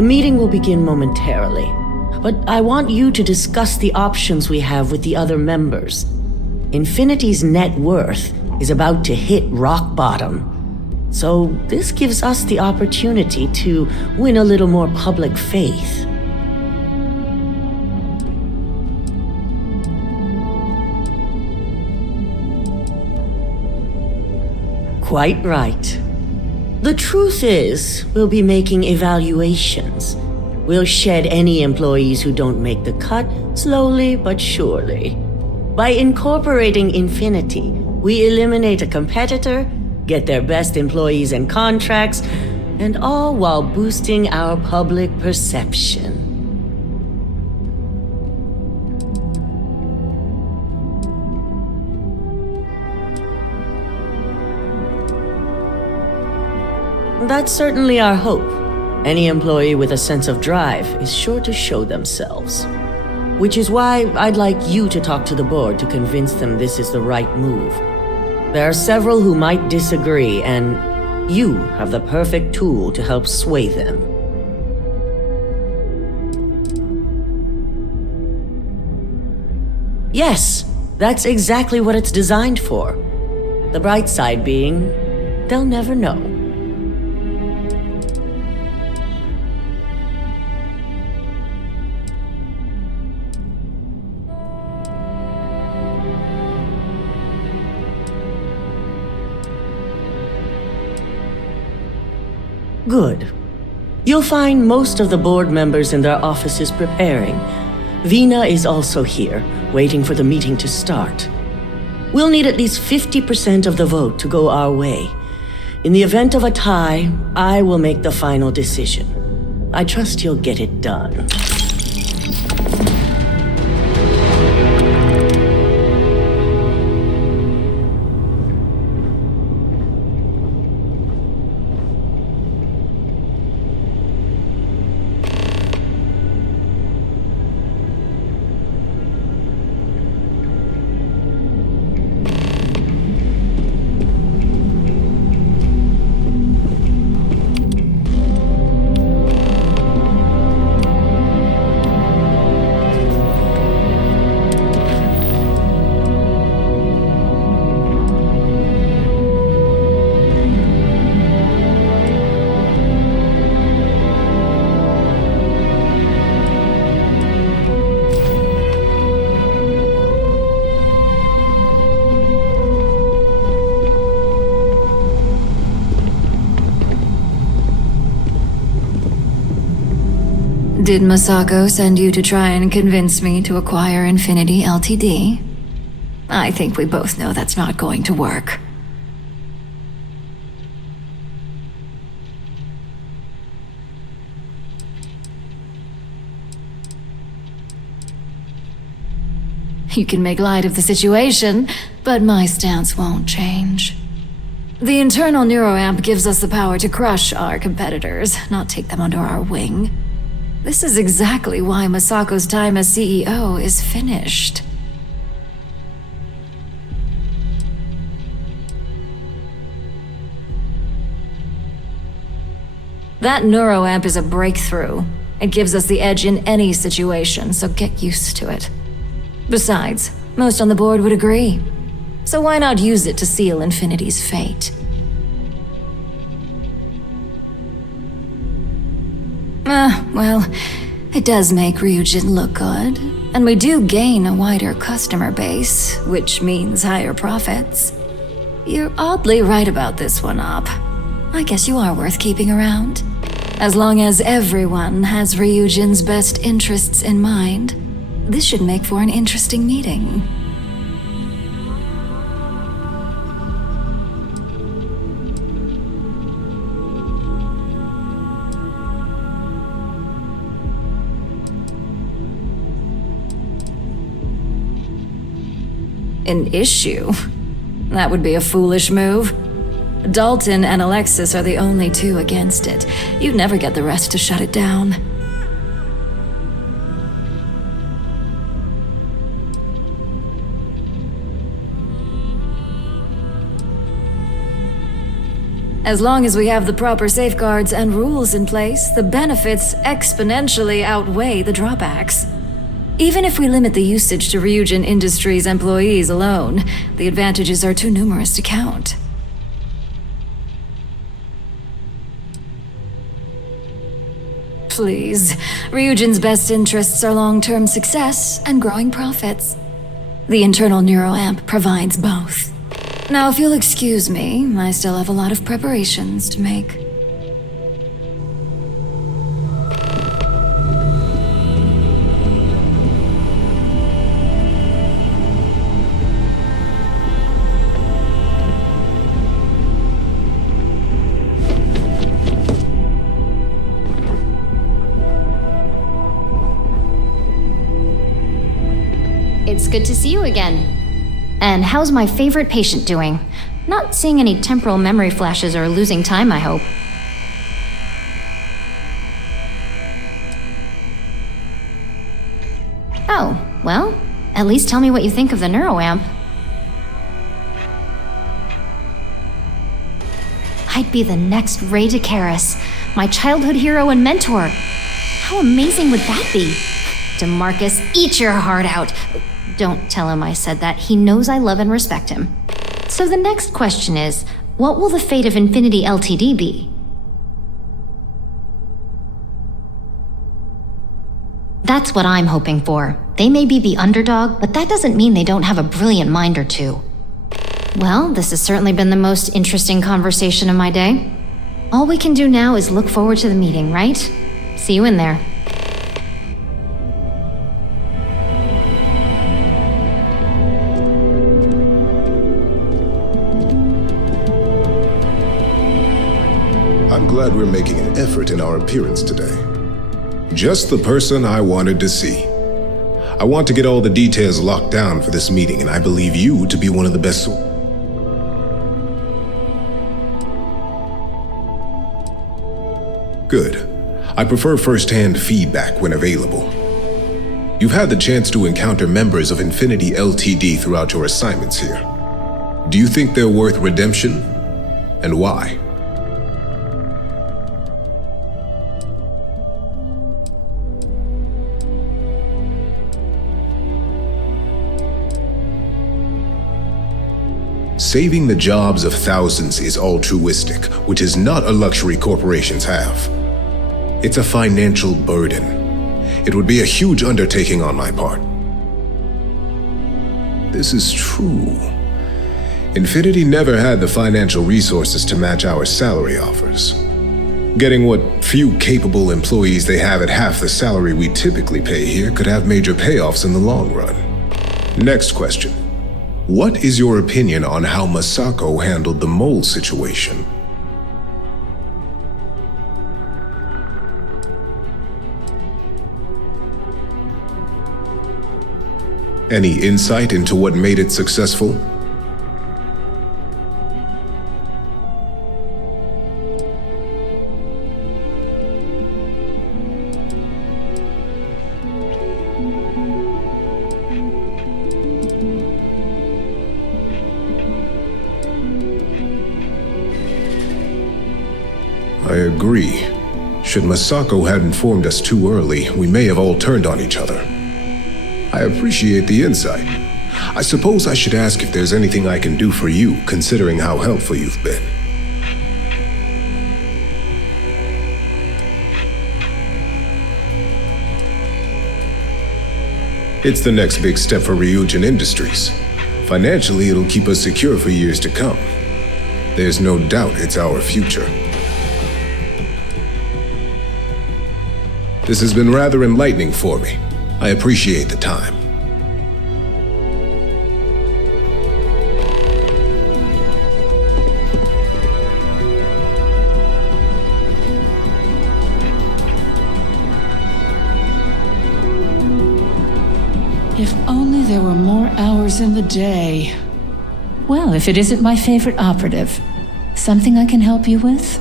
The meeting will begin momentarily, but I want you to discuss the options we have with the other members. Infinity's net worth is about to hit rock bottom, so this gives us the opportunity to win a little more public faith. Quite right. The truth is, we'll be making evaluations. We'll shed any employees who don't make the cut, slowly but surely. By incorporating Infinity, we eliminate a competitor, get their best employees and contracts, and all while boosting our public perception. That's certainly our hope. Any employee with a sense of drive is sure to show themselves. Which is why I'd like you to talk to the board to convince them this is the right move. There are several who might disagree, and you have the perfect tool to help sway them. Yes, that's exactly what it's designed for. The bright side being, they'll never know. Good. You'll find most of the board members in their offices preparing. Vina is also here, waiting for the meeting to start. We'll need at least 50% of the vote to go our way. In the event of a tie, I will make the final decision. I trust you'll get it done. Did Masako send you to try and convince me to acquire Infinity Ltd? I think we both know that's not going to work. You can make light of the situation, but my stance won't change. The internal neuroamp gives us the power to crush our competitors, not take them under our wing. This is exactly why Masako's time as CEO is finished. That neuroamp is a breakthrough. It gives us the edge in any situation, so get used to it. Besides, most on the board would agree. So why not use it to seal Infinity's fate? Well, it does make Ryujin look good, and we do gain a wider customer base, which means higher profits. You're oddly right about this one, Op. I guess you are worth keeping around. As long as everyone has Ryujin's best interests in mind, this should make for an interesting meeting. An issue? That would be a foolish move. Dalton and Alexis are the only two against it. You'd never get the rest to shut it down. As long as we have the proper safeguards and rules in place, the benefits exponentially outweigh the drawbacks. Even if we limit the usage to Ryujin Industries employees alone, the advantages are too numerous to count. Please, Ryujin's best interests are long-term success and growing profits. The internal neuroamp provides both. Now, if you'll excuse me, I still have a lot of preparations to make. It's good to see you again. And how's my favorite patient doing? Not seeing any temporal memory flashes or losing time, I hope. Oh, well, at least tell me what you think of the neuroamp. I'd be the next Ray DeCaris, my childhood hero and mentor. How amazing would that be? DeMarcus, eat your heart out. Don't tell him I said that. He knows I love and respect him. So the next question is, what will the fate of Infinity Ltd be? That's what I'm hoping for. They may be the underdog, but that doesn't mean they don't have a brilliant mind or two. Well, this has certainly been the most interesting conversation of my day. All we can do now is look forward to the meeting, right? See you in there. I'm glad we're making an effort in our appearance today. Just the person I wanted to see. I want to get all the details locked down for this meeting, and I believe you to be one of the best. Good. I prefer first-hand feedback when available. You've had the chance to encounter members of Infinity Ltd throughout your assignments here. Do you think they're worth redemption? And why? Saving the jobs of thousands is altruistic, which is not a luxury corporations have. It's a financial burden. It would be a huge undertaking on my part. This is true. Infinity never had the financial resources to match our salary offers. Getting what few capable employees they have at half the salary we typically pay here could have major payoffs in the long run. Next question. What is your opinion on how Masako handled the mole situation? Any insight into what made it successful? I agree. Should Masako had informed us too early, we may have all turned on each other. I appreciate the insight. I suppose I should ask if there's anything I can do for you, considering how helpful you've been. It's the next big step for Ryujin Industries. Financially, it'll keep us secure for years to come. There's no doubt it's our future. This has been rather enlightening for me. I appreciate the time. If only there were more hours in the day. Well, if it isn't my favorite operative, something I can help you with?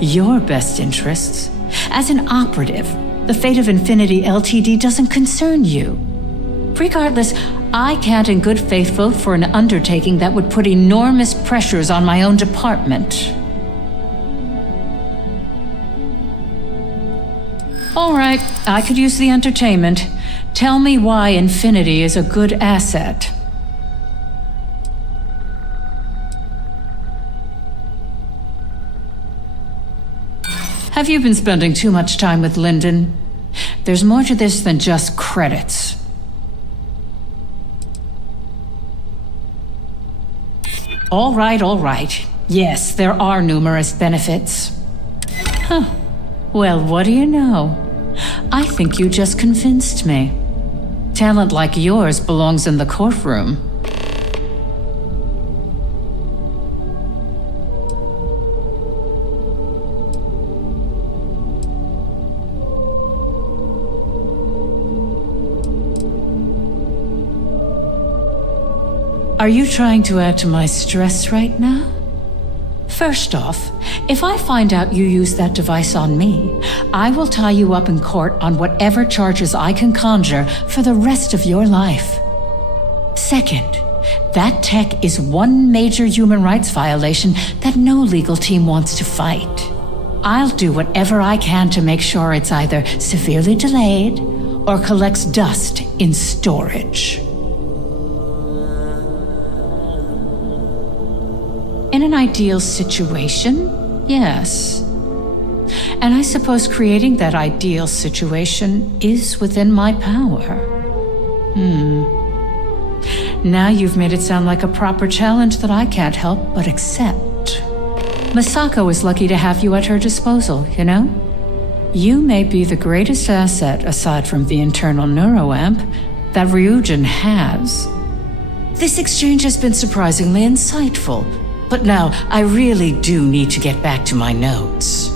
Your best interests As an operative, the fate of Infinity Ltd. doesn't concern you. Regardless, I can't in good faith vote for an undertaking that would put enormous pressures on my own department. All right, I could use the entertainment. Tell me why Infinity is a good asset. Have you been spending too much time with Lyndon? There's more to this than just credits. All right. Yes, there are numerous benefits. Huh. Well, what do you know? I think you just convinced me. Talent like yours belongs in the courtroom. Are you trying to add to my stress right now? First off, if I find out you used that device on me, I will tie you up in court on whatever charges I can conjure for the rest of your life. Second, that tech is one major human rights violation that no legal team wants to fight. I'll do whatever I can to make sure it's either severely delayed or collects dust in storage. In an ideal situation, yes. And I suppose creating that ideal situation is within my power. Now you've made it sound like a proper challenge that I can't help but accept. Masako is lucky to have you at her disposal, you know? You may be the greatest asset, aside from the internal neuroamp, that Ryujin has. This exchange has been surprisingly insightful. But now, I really do need to get back to my notes.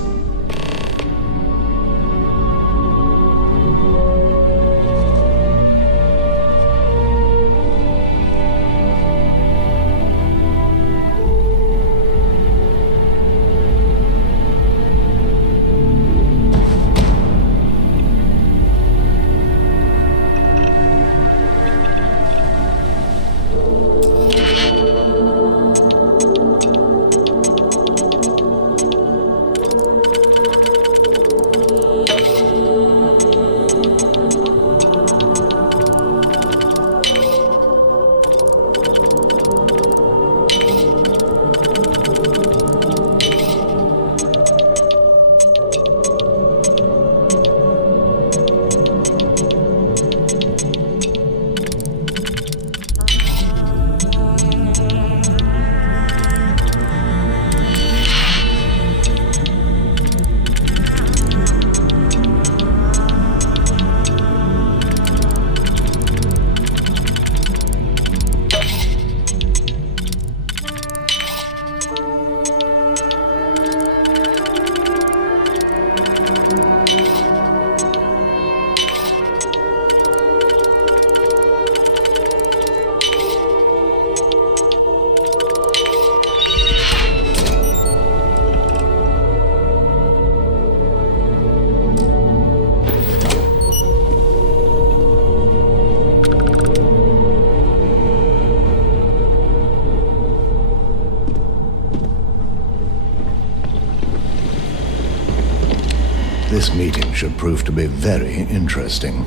This meeting should prove to be very interesting.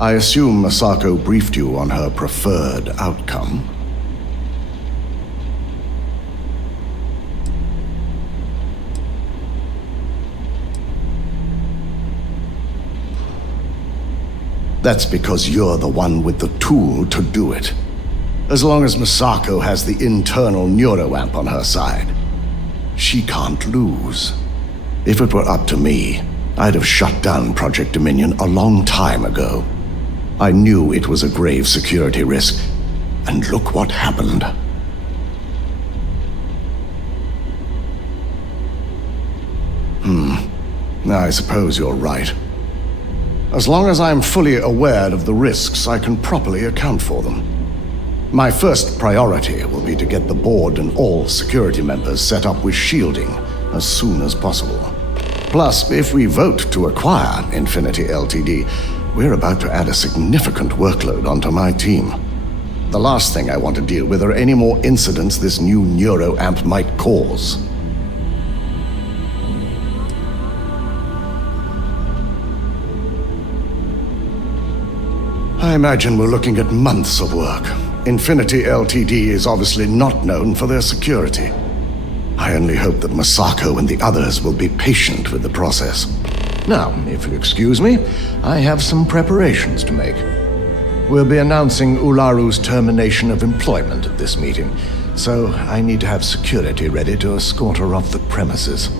I assume Masako briefed you on her preferred outcome. That's because you're the one with the tool to do it. As long as Masako has the internal neuroamp on her side, she can't lose. If it were up to me, I'd have shut down Project Dominion a long time ago. I knew it was a grave security risk, and look what happened. I suppose you're right. As long as I'm fully aware of the risks, I can properly account for them. My first priority will be to get the board and all security members set up with shielding as soon as possible. Plus, if we vote to acquire Infinity Ltd., we're about to add a significant workload onto my team. The last thing I want to deal with are any more incidents this new neuroamp might cause. I imagine we're looking at months of work. Infinity Ltd. is obviously not known for their security. I only hope that Masako and the others will be patient with the process. Now, if you excuse me, I have some preparations to make. We'll be announcing Ularu's termination of employment at this meeting, so I need to have security ready to escort her off the premises.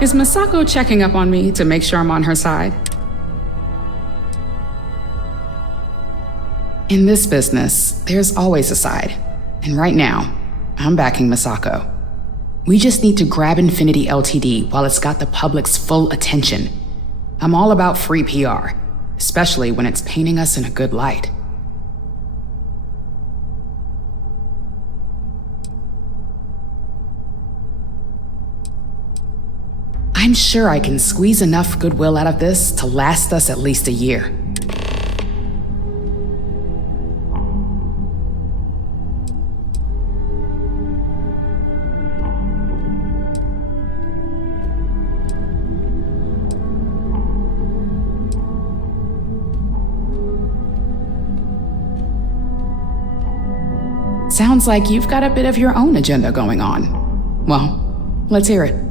Is Masako checking up on me to make sure I'm on her side? In this business, there's always a side. And right now, I'm backing Masako. We just need to grab Infinity Ltd. while it's got the public's full attention. I'm all about free PR, especially when it's painting us in a good light. I'm sure I can squeeze enough goodwill out of this to last us at least a year. Sounds like you've got a bit of your own agenda going on. Well, let's hear it.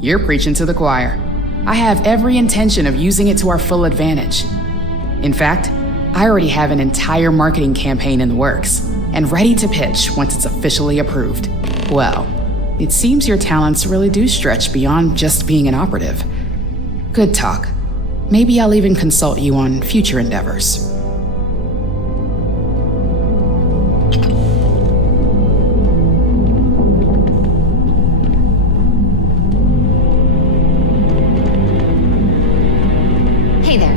You're preaching to the choir. I have every intention of using it to our full advantage. In fact, I already have an entire marketing campaign in the works, and ready to pitch once it's officially approved. Well, it seems your talents really do stretch beyond just being an operative. Good talk. Maybe I'll even consult you on future endeavors. Hey there.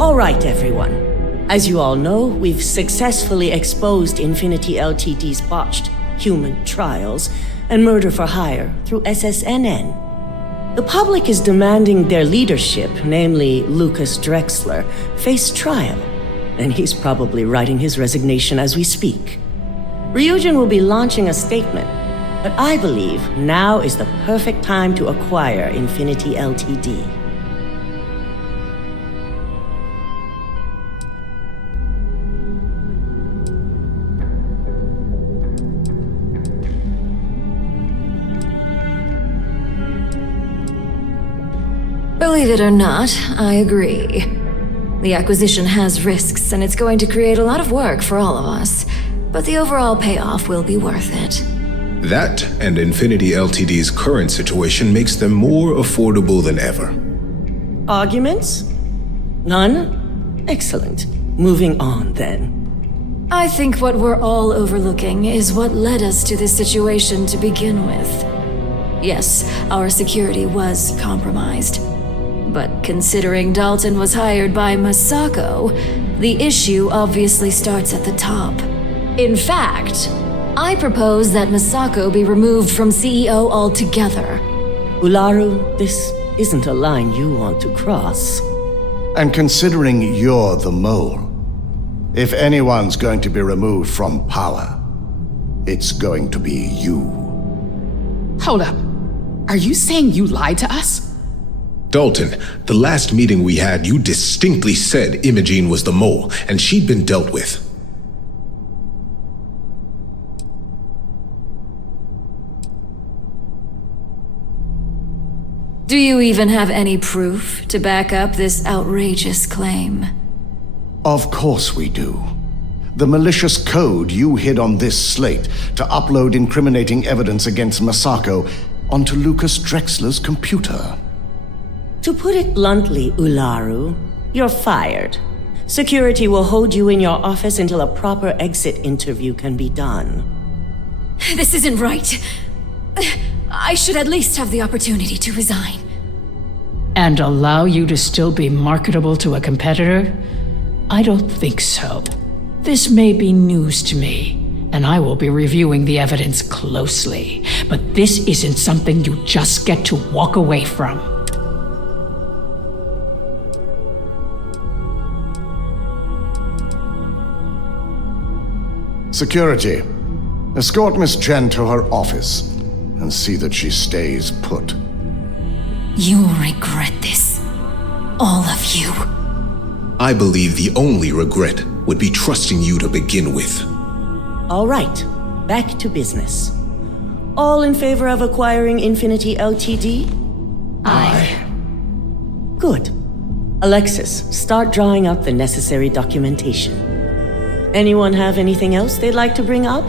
All right, everyone. As you all know, we've successfully exposed Infinity Ltd's botched human trials and murder for hire through SSNN. The public is demanding their leadership, namely Lucas Drexler, face trial, and he's probably writing his resignation as we speak. Ryujin will be launching a statement, but I believe now is the perfect time to acquire Infinity Ltd. Believe it or not, I agree. The acquisition has risks, and it's going to create a lot of work for all of us. But the overall payoff will be worth it. That and Infinity Ltd's current situation makes them more affordable than ever. Arguments? None? Excellent. Moving on, then. I think what we're all overlooking is what led us to this situation to begin with. Yes, our security was compromised. But considering Dalton was hired by Masako, the issue obviously starts at the top. In fact, I propose that Masako be removed from CEO altogether. Ularu, this isn't a line you want to cross. And considering you're the mole, if anyone's going to be removed from power, it's going to be you. Hold up. Are you saying you lied to us? Dalton, the last meeting we had, you distinctly said Imogene was the mole, and she'd been dealt with. Do you even have any proof to back up this outrageous claim? Of course we do. The malicious code you hid on this slate to upload incriminating evidence against Masako onto Lucas Drexler's computer. To put it bluntly, Ularu, you're fired. Security will hold you in your office until a proper exit interview can be done. This isn't right. I should at least have the opportunity to resign. And allow you to still be marketable to a competitor? I don't think so. This may be news to me, and I will be reviewing the evidence closely. But this isn't something you just get to walk away from. Security, escort Miss Chen to her office and see that she stays put. You'll regret this. All of you. I believe the only regret would be trusting you to begin with. All right, back to business. All in favor of acquiring Infinity Ltd? Aye. Good. Alexis, start drawing up the necessary documentation. Anyone have anything else they'd like to bring up?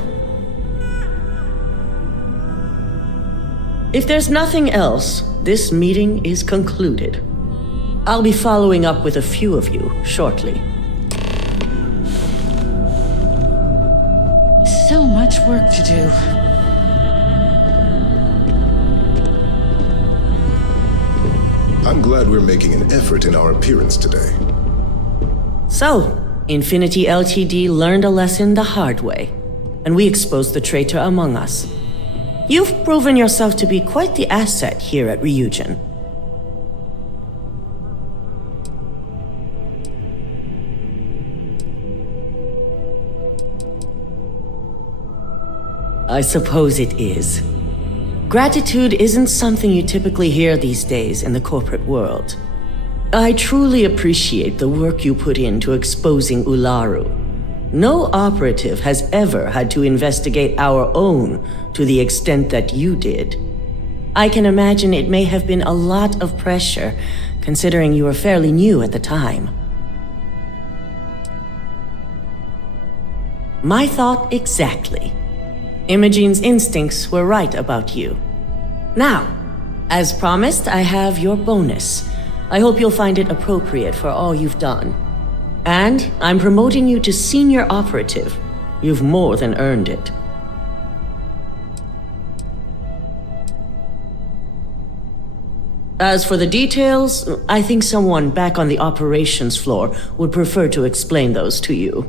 If there's nothing else, this meeting is concluded. I'll be following up with a few of you shortly. So much work to do. I'm glad we're making an effort in our appearance today. So, Infinity Ltd learned a lesson the hard way, and we exposed the traitor among us. You've proven yourself to be quite the asset here at Ryujin. I suppose it is. Gratitude isn't something you typically hear these days in the corporate world. I truly appreciate the work you put into exposing Ularu. No operative has ever had to investigate our own to the extent that you did. I can imagine it may have been a lot of pressure, considering you were fairly new at the time. My thought exactly. Imogene's instincts were right about you. Now, as promised, I have your bonus. I hope you'll find it appropriate for all you've done. And I'm promoting you to senior operative. You've more than earned it. As for the details, I think someone back on the operations floor would prefer to explain those to you.